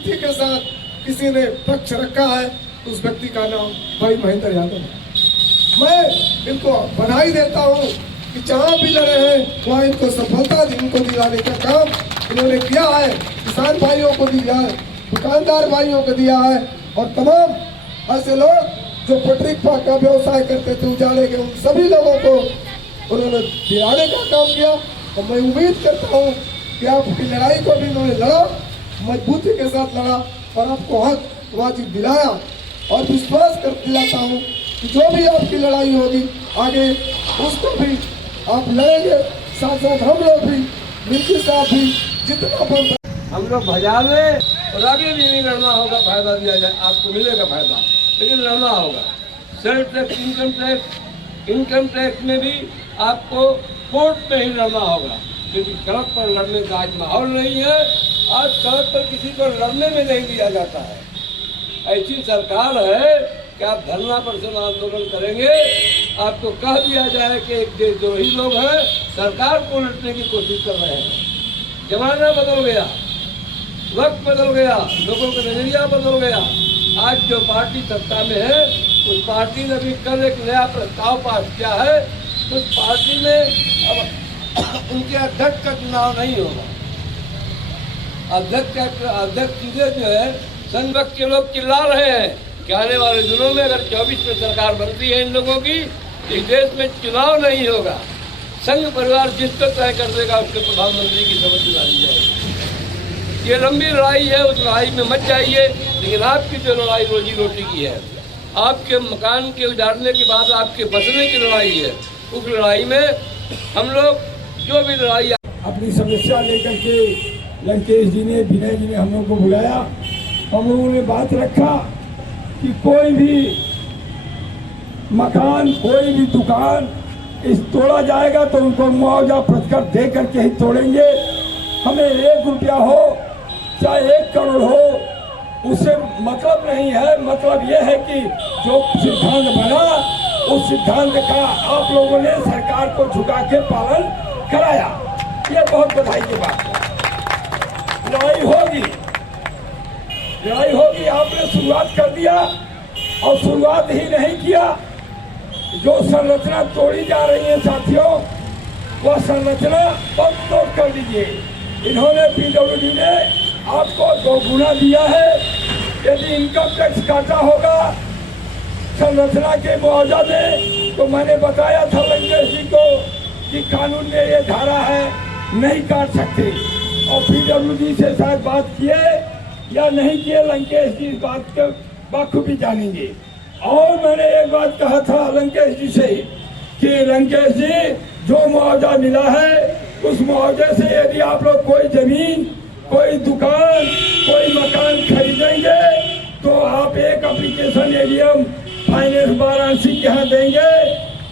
बुद्धि के साथ किसी ने पक्ष रखा है तो उस व्यक्ति का नाम भाई महेंद्र यादव है। मैं इनको बधाई देता हूँ कि जहाँ भी लड़े हैं वहाँ इनको सफलता इनको दिलाने का काम इन्होंने किया है। किसान भाइयों को दिया है, दुकानदार भाइयों को दिया है और तमाम ऐसे लोग जो पटरी का व्यवसाय करते थे उजाले के, उन सभी लोगों को उन्होंने दिलाने का काम किया। और मैं उम्मीद करता हूँ कि आपकी लड़ाई को भी उन्होंने लड़ा, मजबूती के साथ लड़ा और आपको हक वाजिब दिलाया। और विश्वास कर दिलाता हूँ कि जो भी आपकी लड़ाई होगी आगे उसको भी आप लड़ेंगे, साथ साथ हम लोग भी मिलके साथ भी जितना बनता हम लोग बाजार में और आगे भी नहीं लड़ना होगा। फायदा दिया जाए आपको मिलेगा फायदा, लेकिन लड़ना होगा। सेल्फ टैक्स, इनकम टैक्स में भी आपको कोर्ट में ही लड़ना होगा, क्योंकि सड़क पर लड़ने का आज माहौल नहीं है। आज सड़क पर किसी को लड़ने में नहीं दिया जाता है। ऐसी सरकार है कि आप धरना प्रदर्शन आंदोलन करेंगे, आपको कह दिया जाए कि एक देशद्रोही लोग हैं, सरकार को लूटने की कोशिश कर रहे हैं। जमाना बदल गया, वक्त बदल गया, लोगों का नजरिया बदल गया। आज जो पार्टी सत्ता में है उस पार्टी ने भी कल एक नया प्रस्ताव पास किया है। उस पार्टी में अब उनके अध्यक्ष का चुनाव नहीं होगा। अध्यक्ष सीधे जो है संघ के लोग चिल्ला रहे हैं कि आने वाले दिनों में अगर 24 में सरकार बनती है इन लोगों की, इस देश में चुनाव नहीं होगा। संघ परिवार जिसको तय कर देगा उसके प्रधानमंत्री की समझ दिला दी जाएगी। ये लंबी लड़ाई है, उस लड़ाई में मत जाइए। लेकिन आपकी जो लड़ाई रोजी रोटी की है, आपके मकान के उजाड़ने के बाद आपके बचने की लड़ाई है, उस लड़ाई में हम लोग जो भी लड़ाई अपनी समस्या लेकर के लंकेश जी ने, विनय जी ने हम लोग को बुलाया। हम लोगों ने बात रखा कि कोई भी मकान, कोई भी दुकान इस तोड़ा जाएगा तो उनको मुआवजा प्रतिकर दे करके ही तोड़ेंगे। हमें 1 रुपया हो चाहे 1 करोड़ हो, उससे मतलब नहीं है। मतलब यह है कि जो सिद्धांत बना उस सिद्धांत का आप लोगों ने सरकार को झुका के पालन कराया। ये बहुत बधाई की बात है। लड़ाई होगी, लड़ाई होगी। आपने शुरुआत कर दिया और शुरुआत ही नहीं किया। जो संरचना तोड़ी जा रही है साथियों, वह संरचना बंद तोड़ कर दीजिए। इन्होंने पीडब्ल्यूडी ने आपको 2 गुना दिया है। यदि इनकम टैक्स काटा होगा संरचना के मुआवजा में, तो मैंने बताया था लंकेश जी को कि कानून में ये धारा है, नहीं काट सकते। और पीडब्ल्यूडी से शायद बात किए या नहीं किए, लंकेश जी इस बात के बखूबी जानेंगे। और मैंने एक बात कहा था लंकेश जी से कि लंकेश जी, जो मुआवजा मिला है उस मुआवजे से यदि आप लोग कोई जमीन, कोई दुकान, कोई मकान खरीदेंगे तो आप एक एप्लीकेशन एडीएम फाइनेंस वाराणसी के यहाँ देंगे।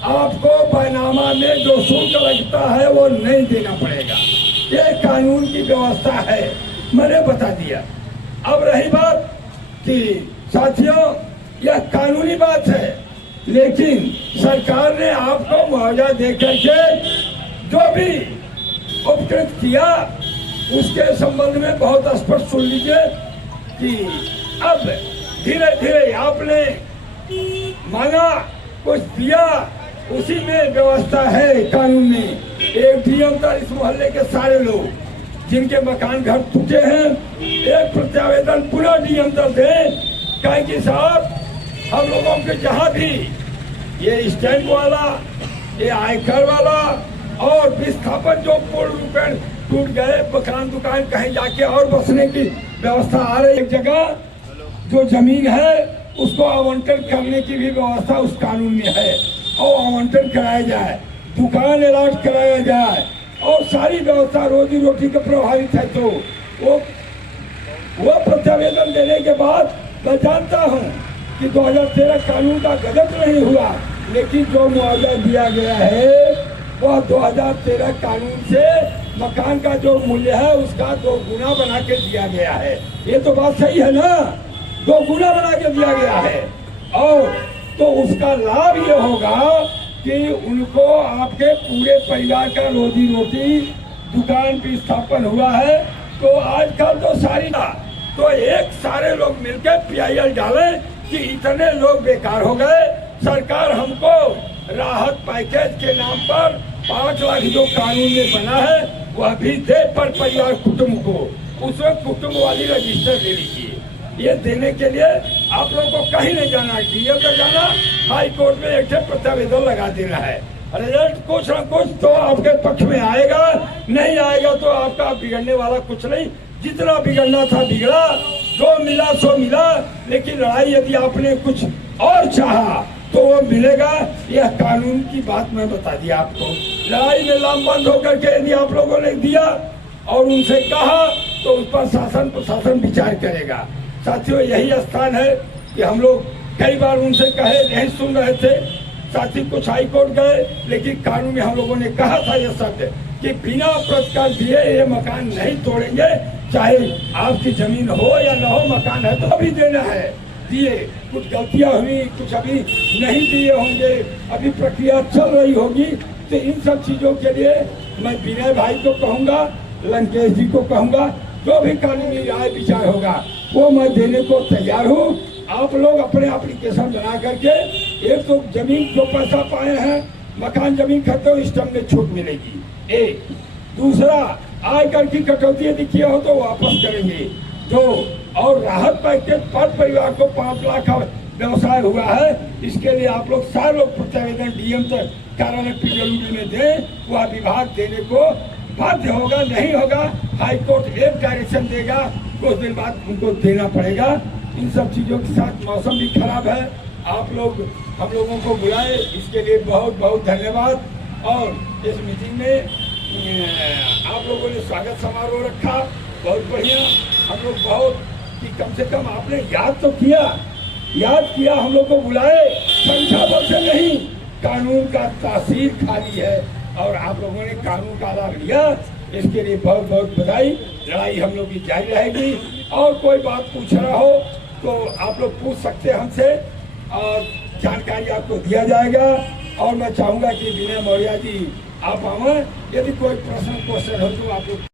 आपको पैनामा में जो शुल्क लगता है वो नहीं देना पड़ेगा। ये कानून की व्यवस्था है, मैंने बता दिया। अब रही बात कि साथियों, यह कानूनी बात है, लेकिन सरकार ने आपको मुआवजा देकर के जो भी उपकृत किया उसके संबंध में बहुत स्पष्ट सुन लीजिए कि अब धीरे धीरे आपने मांगा, कुछ दिया, उसी में व्यवस्था है कानून में। एक डीएम का इस मोहल्ले के सारे लोग जिनके मकान घर टूटे हैं, एक प्रत्यावेदन पूरा डीएम तक दें। कहें कि साहब, हम लोगों के जहाँ भी ये स्टैंड वाला, ये आयकर वाला और विस्थापन जो पूर्ण रूपेण टूट गए मकान दुकान, कहीं जाके और बसने की व्यवस्था आ रही। एक जगह जो जमीन है उसको आवंटन करने की भी व्यवस्था उस कानून में है, और आवंटन कराया जाए, दुकान अलॉट कराया जाए और सारी व्यवस्था रोजी रोटी के प्रभावित है। तो वो प्रत्यावेदन देने के बाद मैं जानता हूँ कि 2013 कानून का गलत नहीं हुआ, लेकिन जो मुआवजा दिया गया है वह 2013 कानून से मकान का जो मूल्य है उसका 2 गुना बना के दिया गया है। ये तो बात सही है ना, 2 गुना बना के दिया गया है। और तो उसका लाभ ये होगा कि उनको आपके पूरे परिवार का रोजी रोटी, दुकान भी स्थापन हुआ है। तो आजकल तो सारी तो एक सारे लोग मिलकर PIL डालें कि इतने लोग बेकार हो गए। सरकार हमको राहत पैकेज के नाम पर 5 लाख जो कानून में बना है वह भी दे पर परिवार कुटुंब को, उसमें कुटुंब वाली रजिस्टर दे लीजिए। ये देने के लिए आप लोगों को कहीं नहीं जाना, DM पर जाना, हाई कोर्ट में एक प्रत्यावेदन लगा देना है। रिजल्ट कुछ न कुछ तो आपके पक्ष में आएगा, नहीं आएगा तो आपका बिगड़ने वाला कुछ नहीं। जितना बिगड़ना था बिगड़ा, जो मिला सो मिला, लेकिन लड़ाई यदि आपने कुछ और चाहा तो वो मिलेगा। यह कानून की बात मैं बता दिया आपको। लड़ाई में लामबंद होकर के यदि आप लोगों ने दिया और उनसे कहा तो उस पर शासन प्रशासन विचार करेगा। साथियों, यही स्थान है कि हम लोग कई बार उनसे कहे, नहीं सुन रहे थे। साथी कुछ हाई कोर्ट गए, लेकिन कानून में हम लोगों ने कहा था यह शब्द कि बिना प्रतिकार दिए ये मकान नहीं तोड़ेंगे, चाहे आपकी जमीन हो या न हो, मकान है तो अभी देना है। दिए, कुछ गलतियां हुई, कुछ अभी नहीं दिए होंगे, अभी प्रक्रिया चल रही होगी। तो इन सब चीजों के लिए मैं विनय भाई को कहूँगा, लंकेश जी को कहूँगा, जो भी कानूनी राय विचार होगा वो मैं देने को तैयार हूँ। आप लोग अपने एप्लीकेशन बना करके, एक तो जमीन जो पैसा पाए हैं, मकान जमीन खरीदो, स्टम्प में छूट मिलेगी। एक दूसरा, आयकर की कटौती यदि किया हो तो वापस करेंगे। जो और राहत पैकेज पर परिवार को 5 लाख का व्यवसाय हुआ है, इसके लिए आप लोग सारे लोग प्रत्यावेदन DM तक कार्यालय PWD में दें, वह विभाग देने को बाध्य होगा। नहीं होगा, हाई कोर्ट एक डायरेक्शन देगा, कुछ दिन बाद उनको देना पड़ेगा। इन सब चीजों के साथ मौसम भी खराब है, आप लोग हम लोगों को बुलाए, इसके लिए बहुत बहुत धन्यवाद। और इस मीटिंग में आप लोगों ने स्वागत समारोह रखा, बहुत बढ़िया। हम लोग बहुत कि कम से कम आपने याद तो किया, हम लोग को बुलाए, संख्या बल से नहीं, कानून का तासीर खाली है और आप लोगों ने कानून का लाभ लिया, इसके लिए बहुत बहुत बधाई। लड़ाई हम लोग की जारी रहेगी और कोई बात पूछ रहा हो तो आप लोग पूछ सकते हैं हमसे और जानकारी आपको दिया जाएगा। और मैं चाहूँगा कि विनय मौर्य जी आप आवें, यदि कोई प्रश्न क्वेश्चन हो तो आप लोग